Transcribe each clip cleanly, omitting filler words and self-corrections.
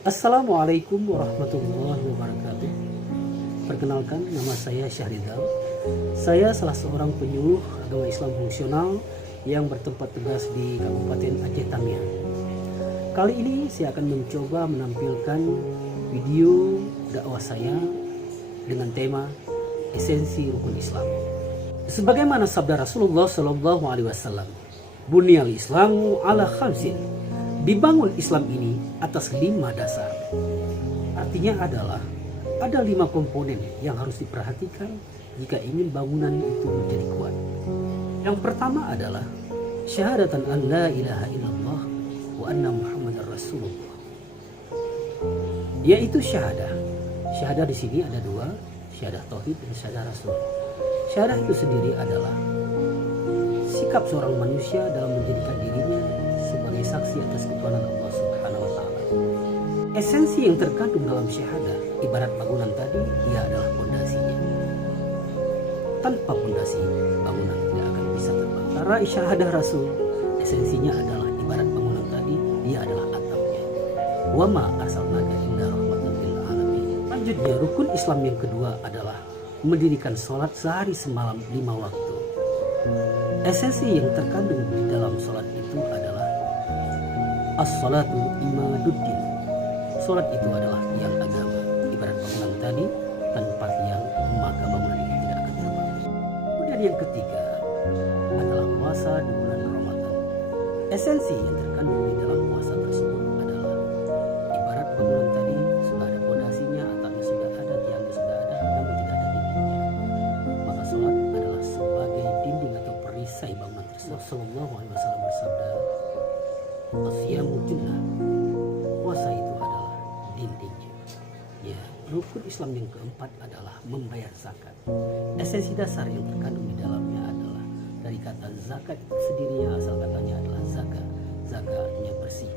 Assalamualaikum warahmatullahi wabarakatuh. Perkenalkan, nama saya Syahrizal. Saya salah seorang penyuluh agama Islam fungsional yang bertempat tugas di Kabupaten Aceh Tamiang. Kali ini saya akan mencoba menampilkan video dakwah saya dengan tema esensi rukun Islam. Sebagaimana sabda Rasulullah Shallallahu Alaihi Wasallam, "Bunyal Islamu ala khamsin." Dibangun Islam ini atas 5 dasar. Artinya adalah ada 5 komponen yang harus diperhatikan jika ingin bangunan itu menjadi kuat. Yang pertama adalah syahadatan an la ilaha illallah wa anna muhammadar rasulullah. Yaitu syahadah. Syahadah di sini ada 2, syahadah tauhid dan syahadah rasul. Syahadah itu sendiri adalah sikap seorang manusia dalam menjadikan dirinya sebagai saksi atas ketuhanan Allah Subhanahu wa taala. Esensi yang terkandung dalam syahadah ibarat bangunan tadi, dia adalah pondasinya. Tanpa pondasi, bangunan tidak akan bisa terbangun. Karena syahadah Rasul, esensinya adalah ibarat bangunan tadi, dia adalah atapnya. Wa ma arsalnaka illa rahmatan lil alamin. Lanjutnya, rukun Islam yang kedua adalah mendirikan sholat sehari semalam 5 waktu. Esensi yang terkandung di dalam sholat itu adalah as-salatu imaduddin. Sholat itu adalah tiang agama. Ibarat bangunan tadi, tanpa tiang maka bangunan itu tidak akan terbangun. Kemudian yang ketiga adalah puasa di bulan Ramadan. Esensi yang terkandung di dalam puasa tersebut adalah ibarat bangunan tadi, sudah ada pondasinya, atapnya sudah ada, tiangnya sudah ada, namun tidak ada dindingnya. Maka sholat adalah sebagai dinding atau perisai bangunan tersebut. Sallallahu Alaihi Wasallam bersabda, "Asyamu junnah." Puasa itu adalah dindingnya. Ya, rukun Islam yang keempat adalah membayar zakat. Esensi dasar yang terkandung di dalamnya adalah dari kata zakat sendirinya, asal katanya adalah zakat. Zakat artinya bersih.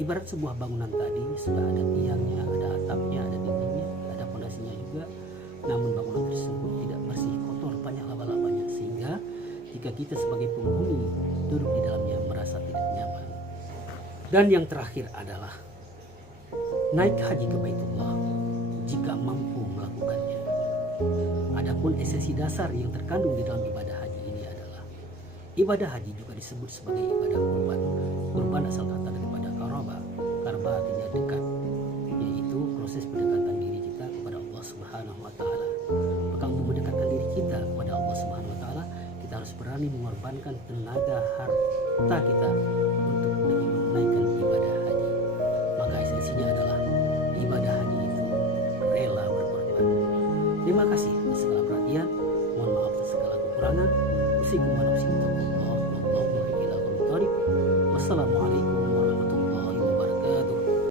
Ibarat sebuah bangunan tadi, sudah ada tiangnya, ada atapnya, ada dindingnya, ada pondasinya juga. Namun bangunan tersebut tidak bersih, kotor, banyak laba-labanya, sehingga jika kita sebagai penghuni duduk di dalamnya merasa tidak nyaman. Dan yang terakhir adalah naik haji ke Baitullah jika mampu melakukannya. Adapun esensi dasar yang terkandung di dalam ibadah haji ini adalah ibadah haji juga disebut sebagai ibadah kurban. Kurban asal kata daripada karaba. Karba artinya dekat, yaitu proses pendekatan diri kita kepada Allah Subhanahu wa taala. Maka untuk mendekatkan diri kita kepada Allah Subhanahu wa taala, kita harus berani mengorbankan tenaga harta kita untuk demi menunaikan ibadah haji. Maka esensinya adalah ibadah haji itu rela berkorban. Terima kasih atas segala perhatian. Mohon maaf atas segala kekurangan. Usikum wa nafsi.